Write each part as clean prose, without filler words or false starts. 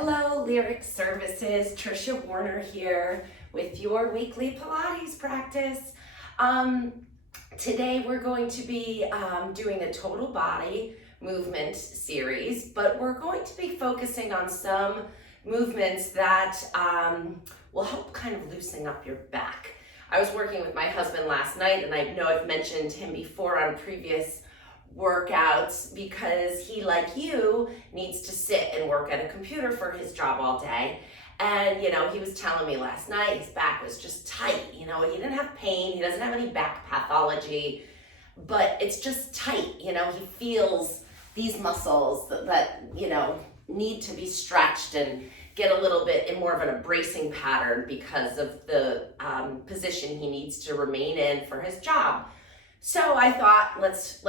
Hello, Lyric Services. Trisha Warner here with your weekly Pilates practice. Today we're going to be doing a total body movement series, but we're going to be focusing on some movements that will help kind of loosen up your back. I was working with my husband last night, and I know I've mentioned him before on previous workouts because he, like you, needs to sit and work at a computer for his job all day. And he was telling me last night his back was just tight. He didn't have pain, he doesn't have any back pathology, but it's just tight. He feels these muscles that need to be stretched and get a little bit in more of an bracing pattern because of the position he needs to remain in for his job. So I thought, let's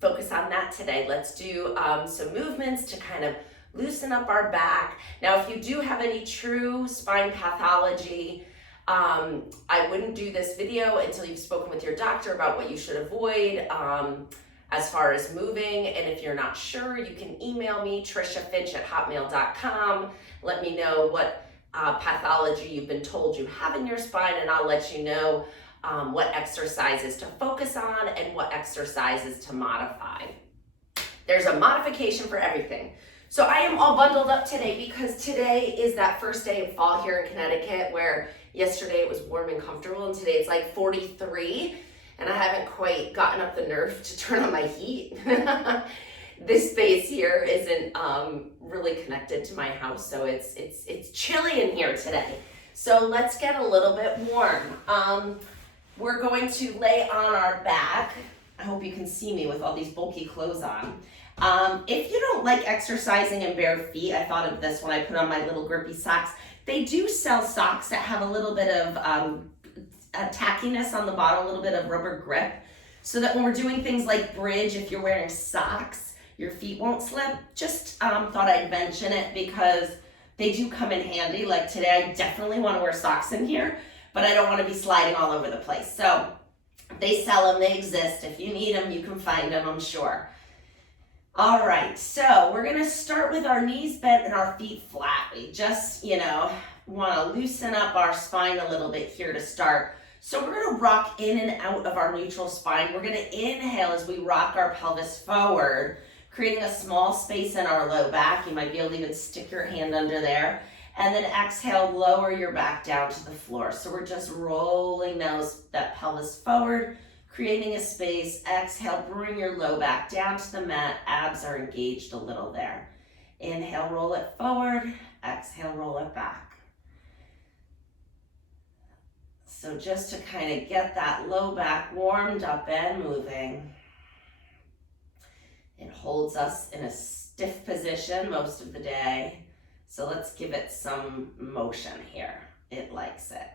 focus on that today. Let's do some movements to kind of loosen up our back. Now, if you do have any true spine pathology, I wouldn't do this video until you've spoken with your doctor about what you should avoid as far as moving. And if you're not sure, you can email me, triciafinch@hotmail.com. Let me know what pathology you've been told you have in your spine, and I'll let you know what exercises to focus on and what exercises to modify. There's a modification for everything. So I am all bundled up today because today is that first day of fall here in Connecticut, where yesterday it was warm and comfortable, and today it's like 43, and I haven't quite gotten up the nerve to turn on my heat. This space here isn't really connected to my house, so it's chilly in here today. So let's get a little bit warm. We're going to lay on our back. I hope you can see me with all these bulky clothes on. If you don't like exercising in bare feet, I thought of this when I put on my little grippy socks. They do sell socks that have a little bit of tackiness on the bottom, a little bit of rubber grip, so that when we're doing things like bridge, if you're wearing socks, your feet won't slip. Just thought I'd mention it because they do come in handy. Like today, I definitely want to wear socks in here, but I don't want to be sliding all over the place. So they sell them, they exist. If you need them, you can find them, I'm sure. All right, so we're gonna start with our knees bent and our feet flat. We just, wanna loosen up our spine a little bit here to start. So we're gonna rock in and out of our neutral spine. We're gonna inhale as we rock our pelvis forward, creating a small space in our low back. You might be able to even stick your hand under there. And then exhale, lower your back down to the floor. So we're just rolling that pelvis forward, creating a space. Exhale, bring your low back down to the mat. Abs are engaged a little there. Inhale, roll it forward. Exhale, roll it back. So just to kind of get that low back warmed up and moving. It holds us in a stiff position most of the day. So let's give it some motion here. It likes it.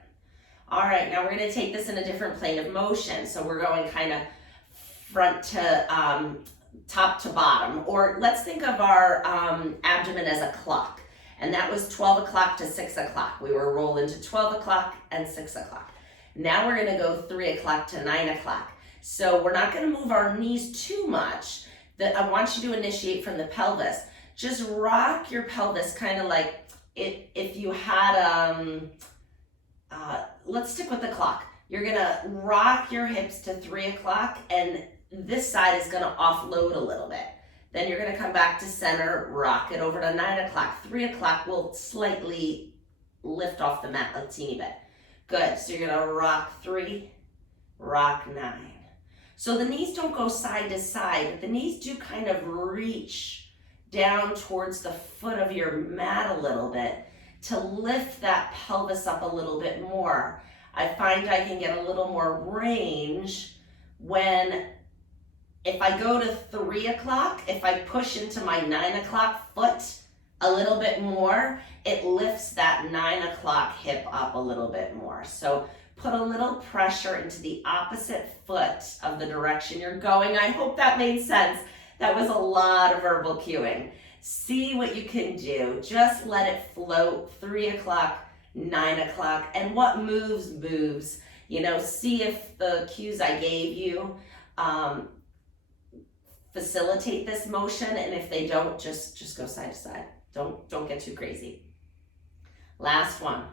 All right, now we're gonna take this in a different plane of motion. So we're going kind of front to top to bottom, or let's think of our abdomen as a clock. And that was 12 o'clock to 6 o'clock. We were rolling to 12 o'clock and 6 o'clock. Now we're gonna go 3 o'clock to 9 o'clock. So we're not gonna move our knees too much. I want you to initiate from the pelvis. Just rock your pelvis kind of like if you had, let's stick with the clock. You're gonna rock your hips to 3 o'clock, and this side is gonna offload a little bit. Then you're gonna come back to center, rock it over to 9 o'clock. 3 o'clock will slightly lift off the mat a teeny bit. Good, so you're gonna rock 3, rock 9. So the knees don't go side to side, but the knees do kind of reach down towards the foot of your mat a little bit to lift that pelvis up a little bit more. I find I can get a little more range if I go to 3 o'clock, if I push into my 9 o'clock foot a little bit more, it lifts that 9 o'clock hip up a little bit more. So put a little pressure into the opposite foot of the direction you're going. I hope that made sense. That was a lot of verbal cueing. See what you can do. Just let it float. 3 o'clock, 9 o'clock, and what moves, moves. See if the cues I gave you facilitate this motion, and if they don't, just go side to side. Don't get too crazy. Last one.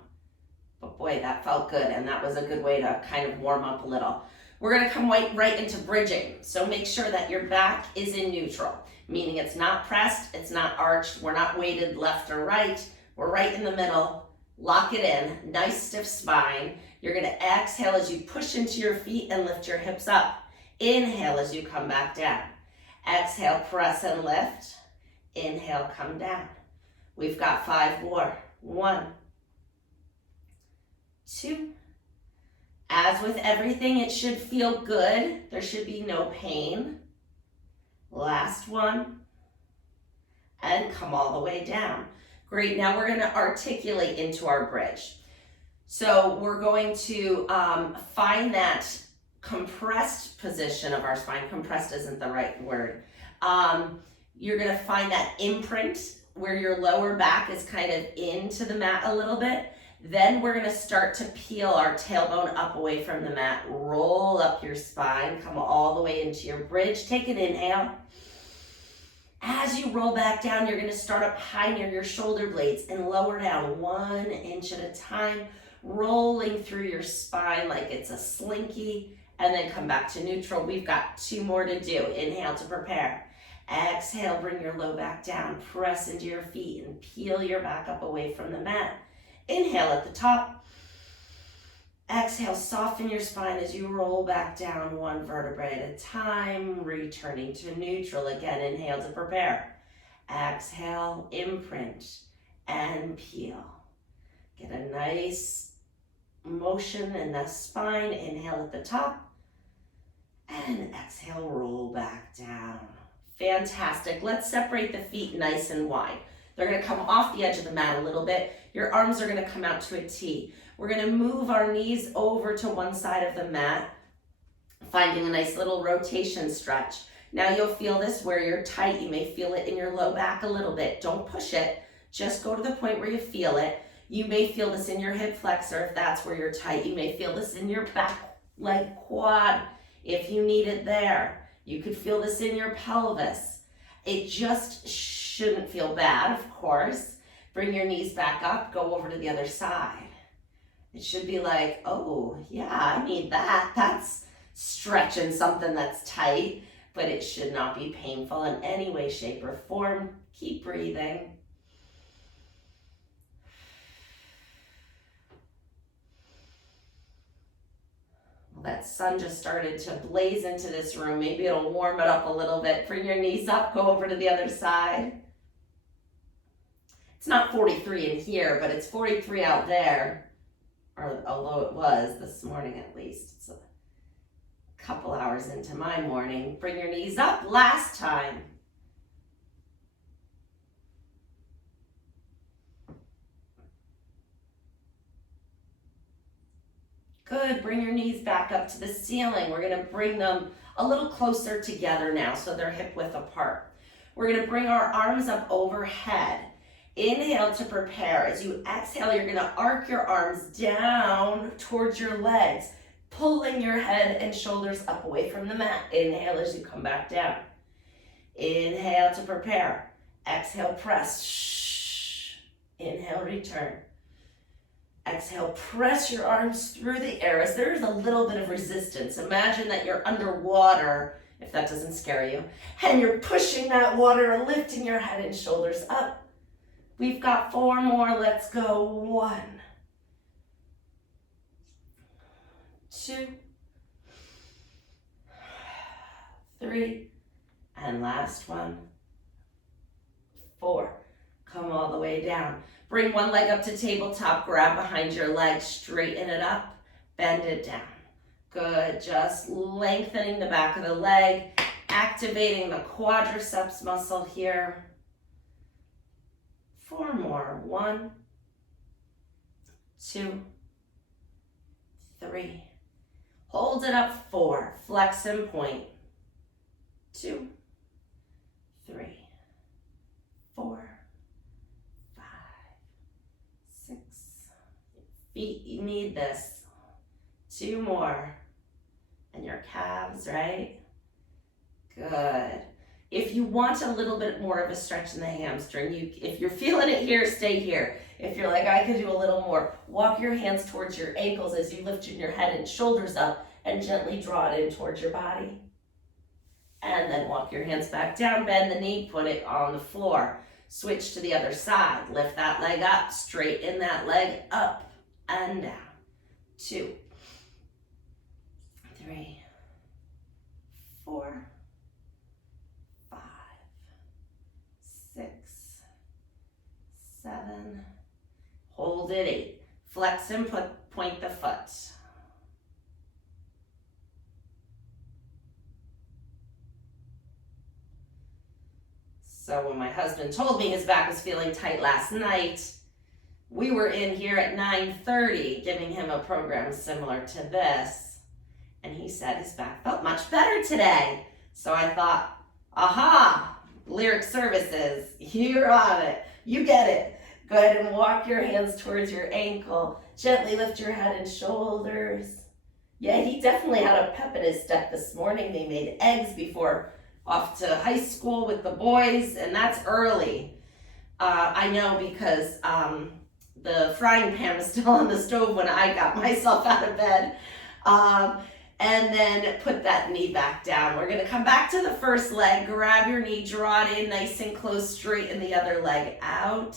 But boy, that felt good, and that was a good way to kind of warm up a little. We're gonna come right into bridging. So make sure that your back is in neutral, meaning it's not pressed, it's not arched, we're not weighted left or right, we're right in the middle. Lock it in, nice stiff spine. You're gonna exhale as you push into your feet and lift your hips up. Inhale as you come back down. Exhale, press and lift. Inhale, come down. We've got 5 more. 1, 2. As with everything, it should feel good. There should be no pain. Last one. And come all the way down. Great, now we're gonna articulate into our bridge. So we're going to find that compressed position of our spine. Compressed isn't the right word. You're gonna find that imprint where your lower back is kind of into the mat a little bit. Then we're gonna start to peel our tailbone up away from the mat. Roll up your spine, come all the way into your bridge. Take an inhale. As you roll back down, you're gonna start up high near your shoulder blades and lower down 1 inch at a time, rolling through your spine like it's a slinky, and then come back to neutral. We've got 2 more to do. Inhale to prepare. Exhale, bring your low back down, press into your feet and peel your back up away from the mat. Inhale at the top. Exhale, soften your spine as you roll back down 1 vertebrae at a time, returning to neutral. Again, inhale to prepare. Exhale, imprint and peel. Get a nice motion in the spine. Inhale at the top and exhale, roll back down. Fantastic. Let's separate the feet nice and wide. They're going to come off the edge of the mat a little bit. Your arms are going to come out to a T. We're going to move our knees over to one side of the mat, finding a nice little rotation stretch. Now you'll feel this where you're tight. You may feel it in your low back a little bit. Don't push it. Just go to the point where you feel it. You may feel this in your hip flexor if that's where you're tight. You may feel this in your back leg quad if you need it there. You could feel this in your pelvis. It just shouldn't feel bad, of course. Bring your knees back up, go over to the other side. It should be like, oh yeah, I need that. That's stretching something that's tight, but it should not be painful in any way, shape, or form. Keep breathing. That sun just started to blaze into this room. Maybe it'll warm it up a little bit. Bring your knees up, go over to the other side. It's not 43 in here, but it's 43 out there. Or although it was this morning at least. It's a couple hours into my morning. Bring your knees up, last time. Good, bring your knees back up to the ceiling. We're gonna bring them a little closer together now so they're hip width apart. We're gonna bring our arms up overhead. Inhale to prepare. As you exhale, you're gonna arc your arms down towards your legs, pulling your head and shoulders up away from the mat. Inhale as you come back down. Inhale to prepare. Exhale, press. Shh. Inhale, return. Exhale, press your arms through the air as there's a little bit of resistance. Imagine that you're underwater, if that doesn't scare you, and you're pushing that water and lifting your head and shoulders up. We've got 4 more, let's go. 1, 2, 3, and last one, 4. Come all the way down. Bring one leg up to tabletop, grab behind your leg, straighten it up, bend it down. Good, just lengthening the back of the leg, activating the quadriceps muscle here. 4 more, 1, 2, 3. Hold it up, 4, flex and point. 2, 3, 4. 6. Feet, you need this. 2 more. And your calves, right? Good. If you want a little bit more of a stretch in the hamstring, if you're feeling it here, stay here. If you're like, I could do a little more, walk your hands towards your ankles as you lift your head and shoulders up and gently draw it in towards your body. And then walk your hands back down, bend the knee, put it on the floor. Switch to the other side. Lift that leg up, straighten that leg up and down. 2, 3, 4, 5, 6, 7. Hold it, 8. Flex and point the foot. So when my husband told me his back was feeling tight last night, we were in here at 9:30 giving him a program similar to this. And he said his back felt much better today. So I thought, aha, Lyric Services, you're on it. You get it. Go ahead and walk your hands towards your ankle. Gently lift your head and shoulders. Yeah, he definitely had a pep in his step this morning. They made eggs before off to high school with the boys, and that's early. I know because the frying pan was still on the stove when I got myself out of bed. And then put that knee back down. We're gonna come back to the first leg, grab your knee, draw it in nice and close, straighten the other leg out.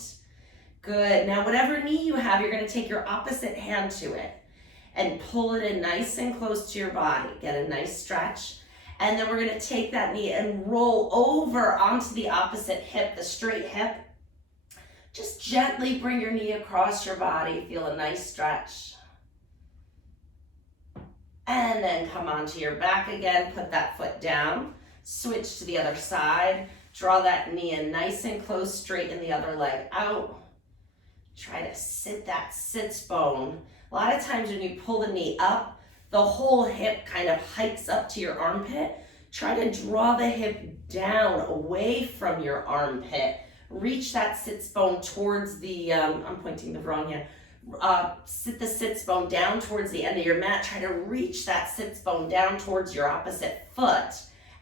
Good, now whatever knee you have, you're gonna take your opposite hand to it and pull it in nice and close to your body. Get a nice stretch. And then we're gonna take that knee and roll over onto the opposite hip, the straight hip. Just gently bring your knee across your body. Feel a nice stretch. And then come onto your back again. Put that foot down. Switch to the other side. Draw that knee in nice and close. Straighten the other leg out. Try to sit that sits bone. A lot of times when you pull the knee up, the whole hip kind of hikes up to your armpit. Try to draw the hip down away from your armpit. Reach that sits bone towards the, I'm pointing the wrong hand. Sit the sits bone down towards the end of your mat. Try to reach that sits bone down towards your opposite foot.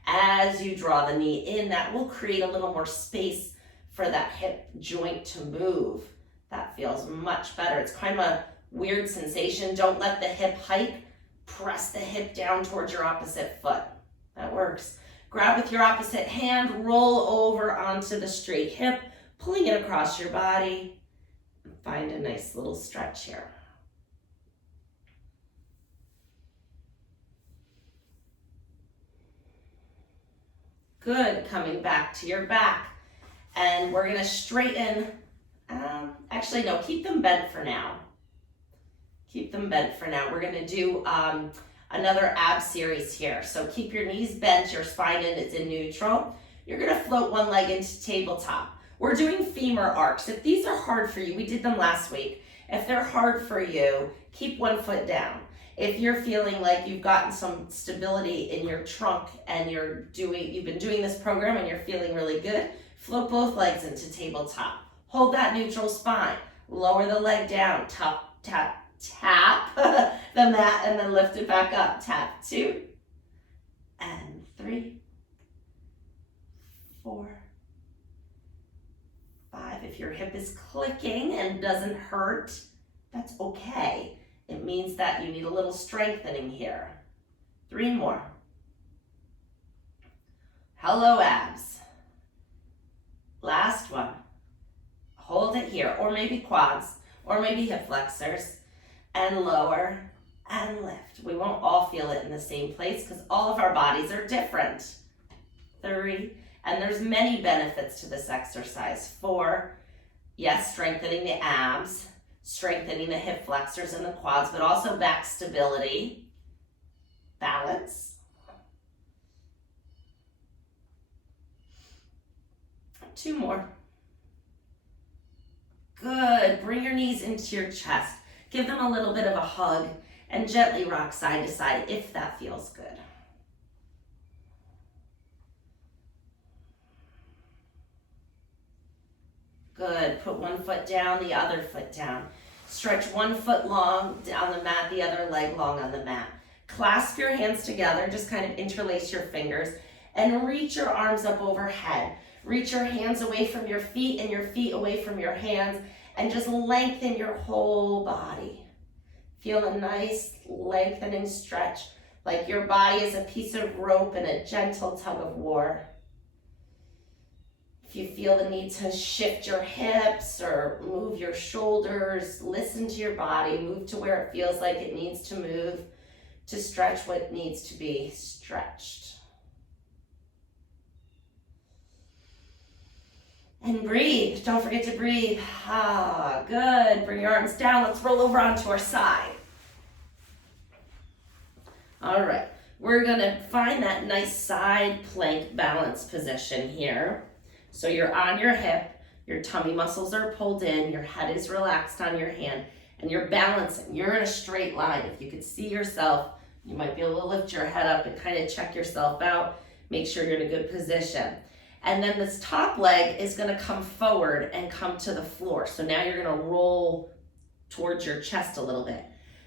As you draw the knee in, that will create a little more space for that hip joint to move. That feels much better. It's kind of a weird sensation. Don't let the hip hike. Press the hip down towards your opposite foot. That works. Grab with your opposite hand, roll over onto the straight hip, pulling it across your body. Find a nice little stretch here. Good, coming back to your back. And we're gonna straighten, actually no, keep them bent for now. Keep them bent for now. We're gonna do another ab series here. So keep your knees bent, your spine is in neutral. You're gonna float one leg into tabletop. We're doing femur arcs. If these are hard for you, we did them last week. If they're hard for you, keep one foot down. If you're feeling like you've gotten some stability in your trunk and you've been doing this program and you're feeling really good, float both legs into tabletop. Hold that neutral spine. Lower the leg down, tap, tap, tap the mat, and then lift it back up. Tap 2 and 3, 4, 5. If your hip is clicking and doesn't hurt, that's okay. It means that you need a little strengthening here. 3 more. Hello, abs. Last one. Hold it here, or maybe quads, or maybe hip flexors, and lower and lift. We won't all feel it in the same place because all of our bodies are different. 3, and there's many benefits to this exercise. 4, yes, strengthening the abs, strengthening the hip flexors and the quads, but also back stability, balance. 2 more. Good, bring your knees into your chest. Give them a little bit of a hug and gently rock side to side if that feels good. Good, put one foot down, the other foot down. Stretch one foot long on the mat, the other leg long on the mat. Clasp your hands together, just kind of interlace your fingers and reach your arms up overhead. Reach your hands away from your feet and your feet away from your hands, and just lengthen your whole body. Feel a nice lengthening stretch, like your body is a piece of rope in a gentle tug of war. If you feel the need to shift your hips or move your shoulders, listen to your body, move to where it feels like it needs to move to stretch what needs to be stretched. And breathe. Don't forget to breathe. Ah, good. Bring your arms down. Let's roll over onto our side. All right. We're going to find that nice side plank balance position here. So you're on your hip, your tummy muscles are pulled in, your head is relaxed on your hand, and you're balancing. You're in a straight line. If you could see yourself, you might be able to lift your head up and kind of check yourself out. Make sure you're in a good position. And then this top leg is going to come forward and come to the floor. So now you're going to roll towards your chest a little bit.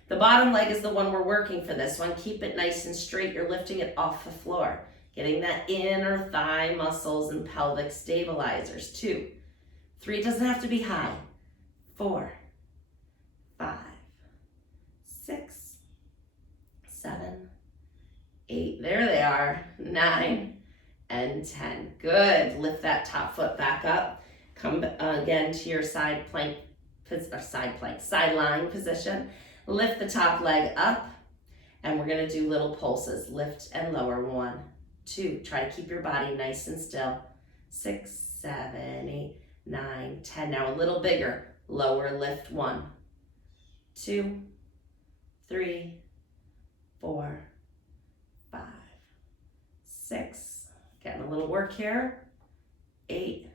The bottom leg is the one we're working for this one. Keep it nice and straight. You're lifting it off the floor. Getting that inner thigh muscles and pelvic stabilizers. 2, 3, it doesn't have to be high. 4, 5, 6, 7, 8, there they are, 9, and 10. Good. Lift that top foot back up. Come again to your side line position. Lift the top leg up, and we're going to do little pulses. Lift and lower. 1, 2. Try to keep your body nice and still. 6, 7, 8, 9, 10. Now a little bigger. Lower, lift. 1, 2, 3, 4, 5, 6. Getting a little work here. 8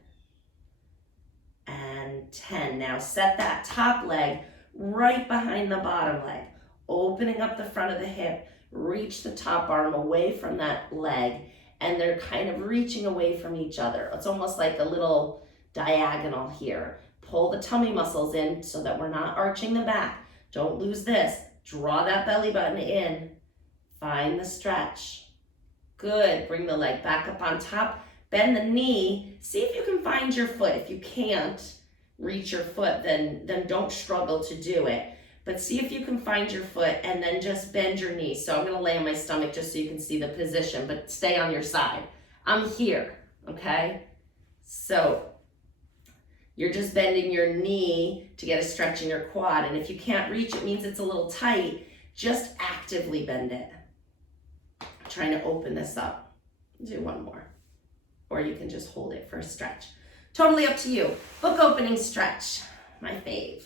and 10. Now set that top leg right behind the bottom leg, opening up the front of the hip. Reach the top arm away from that leg, and they're kind of reaching away from each other. It's almost like a little diagonal here. Pull the tummy muscles in so that we're not arching the back. Don't lose this. Draw that belly button in. Find the stretch. Good. Bring the leg back up on top. Bend the knee. See if you can find your foot. If you can't reach your foot, then don't struggle to do it. But see if you can find your foot, and then just bend your knee. So I'm going to lay on my stomach just so you can see the position, but stay on your side. I'm here, okay? So you're just bending your knee to get a stretch in your quad. And if you can't reach, it means it's a little tight. Just actively bend it. I'm trying to open this up. Do one more. Or you can just hold it for a stretch. Totally up to you. Book opening stretch, my fave.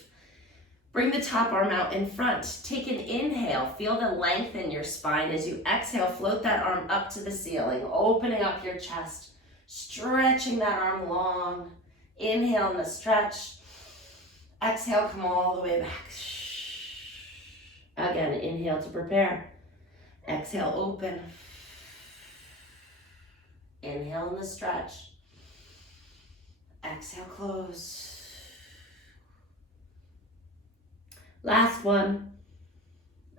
Bring the top arm out in front. Take an inhale. Feel the length in your spine. As you exhale, float that arm up to the ceiling, opening up your chest, stretching that arm long. Inhale in the stretch. Exhale, come all the way back. Again, inhale to prepare. Exhale, open. Inhale in the stretch. Exhale, close. Last one.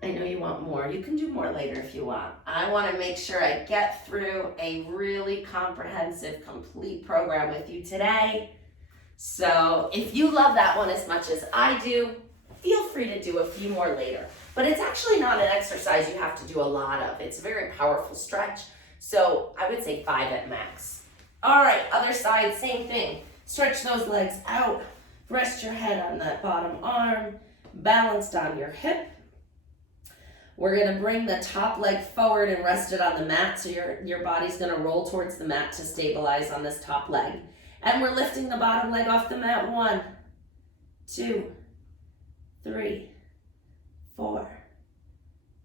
I know you want more. You can do more later if you want. I want to make sure I get through a really comprehensive, complete program with you today. So if you love that one as much as I do, feel free to do a few more later. But it's actually not an exercise you have to do a lot of. It's a very powerful stretch. So I would say 5 at max. All right, other side, same thing. Stretch those legs out. Rest your head on that bottom arm. Balanced on your hip. We're going to bring the top leg forward and rest it on the mat. So your body's going to roll towards the mat to stabilize on this top leg. And we're lifting the bottom leg off the mat. 1, 2, 3, 4,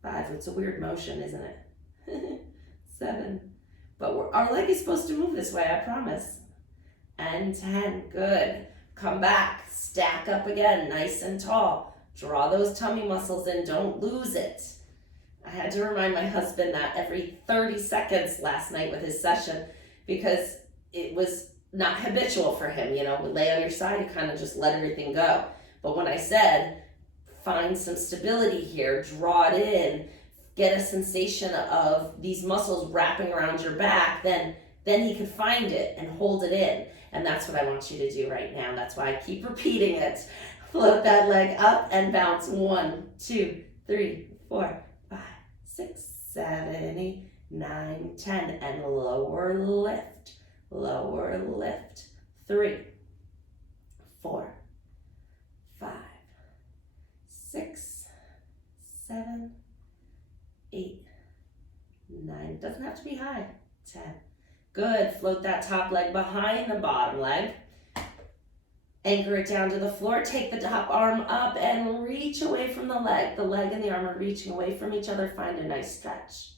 5. It's a weird motion, isn't it? 7. But our leg is supposed to move this way, I promise. And 10. Good. Come back. Stack up again, nice and tall. Draw those tummy muscles in. Don't lose it. I had to remind my husband that every 30 seconds last night with his session, because it was not habitual for him. You know, lay on your side, you kind of just let everything go. But when I said, find some stability here, draw it in, get a sensation of these muscles wrapping around your back, then he can find it and hold it in. And that's what I want you to do right now. That's why I keep repeating it. Float that leg up and bounce. 1, 2, 3, 4, 5, 6, 7, 8, 9, 10. And lower lift. Lower lift. 3, 4, 5, 6, 7, 8, 9. It doesn't have to be high. 10. Good. Float that top leg behind the bottom leg. Anchor it down to the floor. Take the top arm up and reach away from the leg. The leg and the arm are reaching away from each other. Find a nice stretch.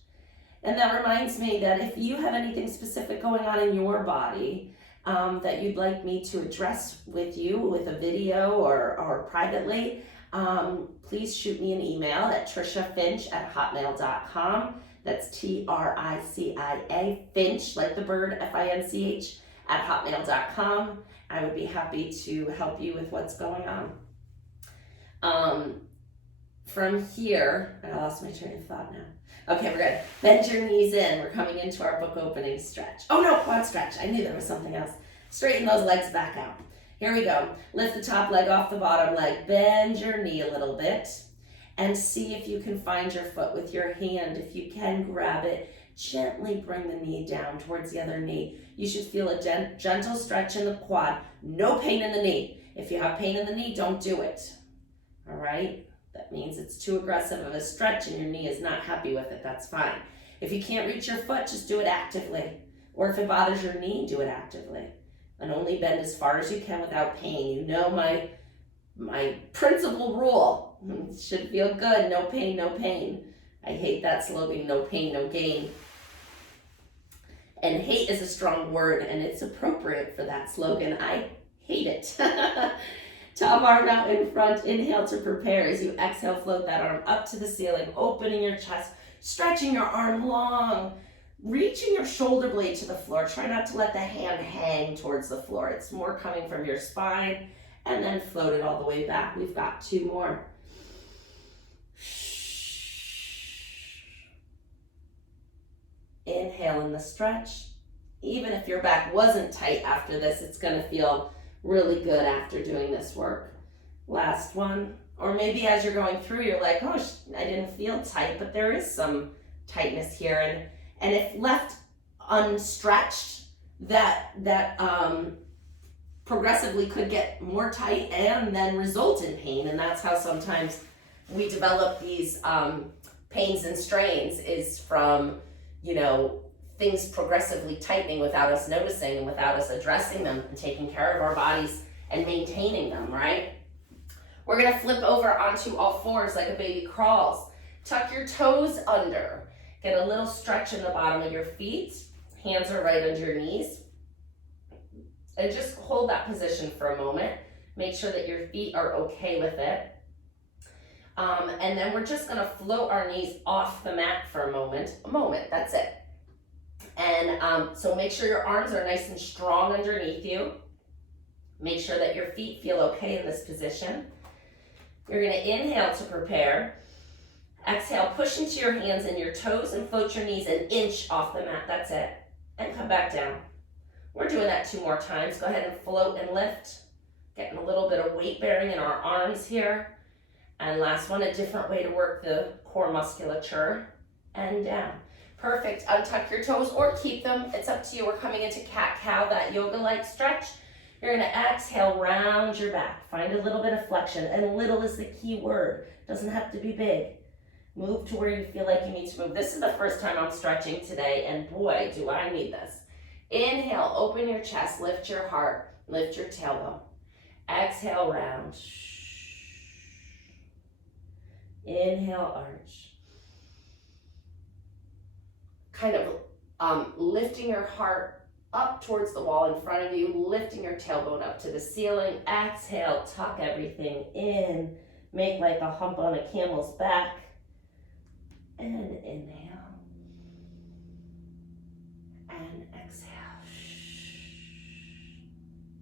And that reminds me that if you have anything specific going on in your body that you'd like me to address with you with a video or privately, please shoot me an email at triciafinch@hotmail.com. That's TRICIA, Finch, like the bird, FINCH, @hotmail.com. I would be happy to help you with what's going on. From here, I lost my train of thought now. Okay, we're good. Bend your knees in. We're coming into our book opening stretch. Oh no, quad stretch. I knew there was something else. Straighten those legs back out. Here we go. Lift the top leg off the bottom leg. Bend your knee a little bit and see if you can find your foot with your hand. If you can, grab it. Gently bring the knee down towards the other knee. You should feel a gentle stretch in the quad. No pain in the knee. If you have pain in the knee, don't do it. All right? That means it's too aggressive of a stretch and your knee is not happy with it. That's fine. If you can't reach your foot, just do it actively. Or if it bothers your knee, do it actively. And only bend as far as you can without pain. You know my principal rule. It should feel good. No pain, no pain. I hate that slogan, no pain, no gain. And hate is a strong word, and it's appropriate for that slogan. I hate it. Top arm out in front. Inhale to prepare. As you exhale, float that arm up to the ceiling, opening your chest, stretching your arm long, reaching your shoulder blade to the floor. Try not to let the hand hang towards the floor. It's more coming from your spine, and then float it all the way back. We've got 2 more. Inhale in the stretch. Even if your back wasn't tight after this, it's going to feel really good after doing this work. Last one. Or maybe as you're going through, you're like, oh, I didn't feel tight, but there is some tightness here. And if left unstretched, that progressively could get more tight and then result in pain. And that's how sometimes we develop these pains and strains, is from, things progressively tightening without us noticing and without us addressing them and taking care of our bodies and maintaining them, right? We're gonna flip over onto all fours like a baby crawls. Tuck your toes under. Get a little stretch in the bottom of your feet. Hands are right under your knees. And just hold that position for a moment. Make sure that your feet are okay with it. And then we're just gonna float our knees off the mat for a moment, that's it. And so make sure your arms are nice and strong underneath you. Make sure that your feet feel okay in this position. You're gonna inhale to prepare. Exhale, push into your hands and your toes and float your knees an inch off the mat, that's it. And come back down. We're doing that 2 more times. Go ahead and float and lift. Getting a little bit of weight bearing in our arms here. And last one, a different way to work the core musculature. And down. Perfect. Untuck your toes or keep them. It's up to you. We're coming into cat-cow, that yoga-like stretch. You're going to exhale, round your back. Find a little bit of flexion. And little is the key word. Doesn't have to be big. Move to where you feel like you need to move. This is the first time I'm stretching today, and boy, do I need this. Inhale, open your chest, lift your heart, lift your tailbone. Exhale, round. Inhale, arch. Kind of lifting your heart up towards the wall in front of you, lifting your tailbone up to the ceiling. Exhale, tuck everything in. Make like a hump on a camel's back. And inhale. And exhale.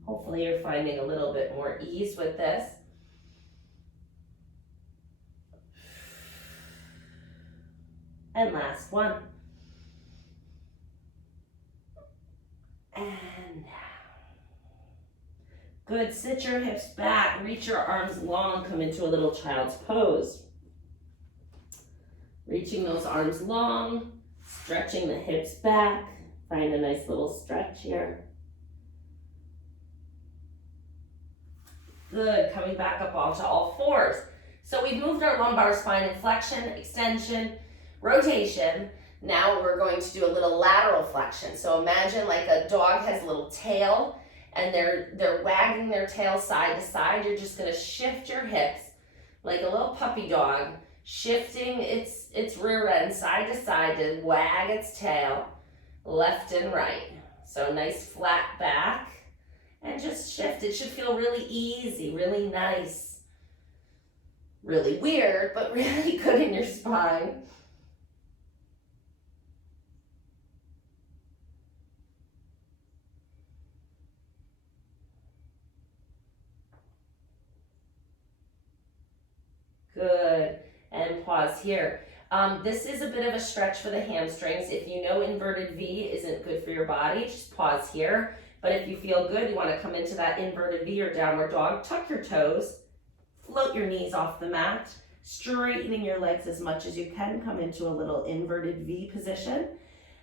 Hopefully you're finding a little bit more ease with this. And last one. And good. Sit your hips back, reach your arms long, come into a little child's pose. Reaching those arms long, stretching the hips back. Find a nice little stretch here. Good, coming back up onto all fours. So we've moved our lumbar spine in flexion, extension, rotation. Now we're going to do a little lateral flexion. So imagine like a dog has a little tail and they're wagging their tail side to side. You're just gonna shift your hips like a little puppy dog, shifting its rear end side to side to wag its tail left and right. So nice flat back and just shift. It should feel really easy, really nice, really weird, but really good in your spine. Good, and pause here. This is a bit of a stretch for the hamstrings. If you know inverted V isn't good for your body, just pause here. But if you feel good, you want to come into that inverted V or downward dog, tuck your toes, float your knees off the mat, straightening your legs as much as you can, come into a little inverted V position.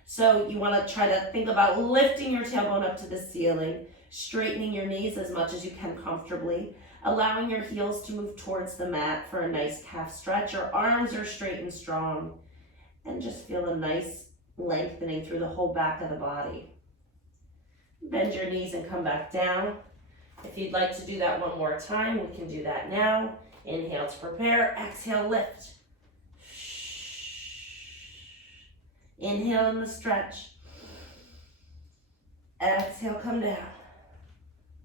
So you want to try to think about lifting your tailbone up to the ceiling, straightening your knees as much as you can comfortably, allowing your heels to move towards the mat for a nice calf stretch. Your arms are straight and strong, and just feel a nice lengthening through the whole back of the body. Bend your knees and come back down. If you'd like to do that one more time, we can do that now. Inhale to prepare, exhale, lift. Inhale in the stretch. Exhale, come down.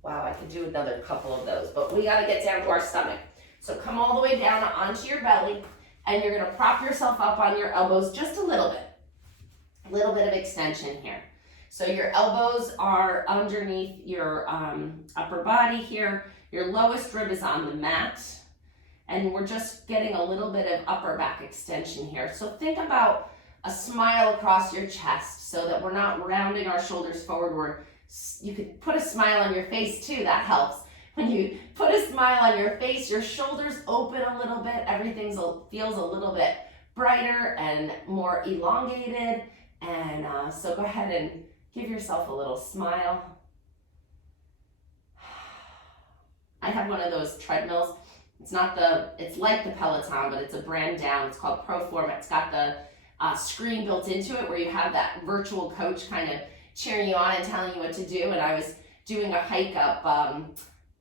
Wow, I could do another couple of those, but we gotta get down to our stomach. So come all the way down onto your belly, and you're gonna prop yourself up on your elbows just a little bit. A little bit of extension here. So your elbows are underneath your upper body here. Your lowest rib is on the mat, and we're just getting a little bit of upper back extension here. So think about a smile across your chest so that we're not rounding our shoulders forward. You could put a smile on your face too, that helps. When you put a smile on your face, your shoulders open a little bit, everything feels a little bit brighter and more elongated. And so go ahead and give yourself a little smile. I have one of those treadmills. It's like the Peloton, but it's a brand down. It's called Proforma. It's got the screen built into it where you have that virtual coach kind of cheering you on and telling you what to do. And I was doing a hike up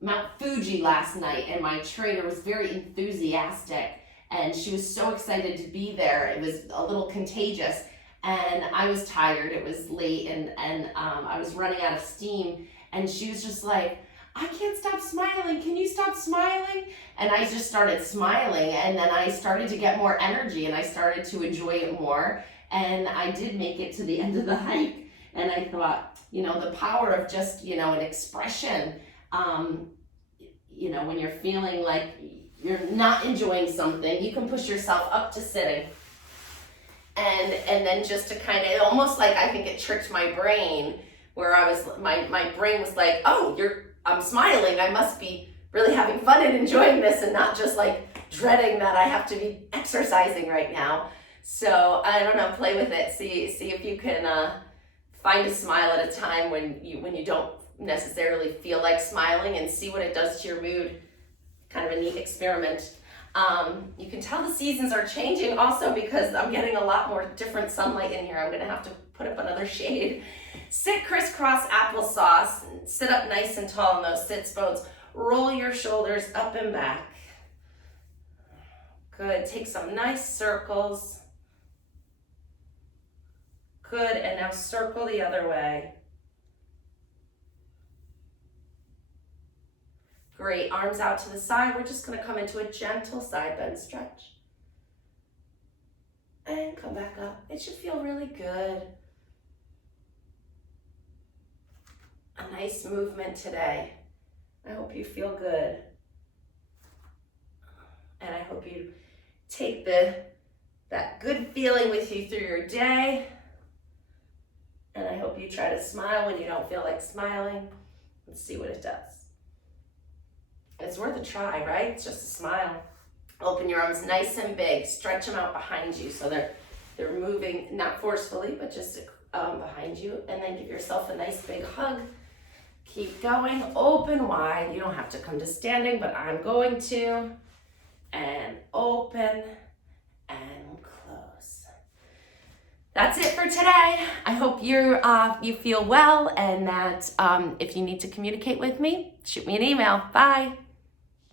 Mount Fuji last night, and my trainer was very enthusiastic, and she was so excited to be there. It was a little contagious, and I was tired. It was late, and I was running out of steam, and she was just like, I can't stop smiling. Can you stop smiling? And I just started smiling, and then I started to get more energy, and I started to enjoy it more, and I did make it to the end of the hike. And I thought, the power of just, an expression, when you're feeling like you're not enjoying something, you can push yourself up to sitting. And then just to kind of, almost like, I think it tricked my brain, where my brain was like, oh, I'm smiling. I must be really having fun and enjoying this, and not just like dreading that I have to be exercising right now. So I don't know, play with it. See if you can, find a smile at a time when you don't necessarily feel like smiling, and see what it does to your mood. Kind of a neat experiment. You can tell the seasons are changing also because I'm getting a lot more different sunlight in here. I'm gonna have to put up another shade. Sit crisscross applesauce. Sit up nice and tall in those sits bones. Roll your shoulders up and back. Good, take some nice circles. Good, and now circle the other way. Great, arms out to the side. We're just gonna come into a gentle side bend stretch. And come back up. It should feel really good. A nice movement today. I hope you feel good. And I hope you take the that good feeling with you through your day. And I hope you try to smile when you don't feel like smiling. Let's see what it does. It's worth a try, right? It's just a smile. Open your arms nice and big. Stretch them out behind you so they're moving, not forcefully, but just behind you. And then give yourself a nice big hug. Keep going, open wide. You don't have to come to standing, but I'm going to. And open and close. That's it for today. I hope you feel well, and that if you need to communicate with me, shoot me an email. Bye.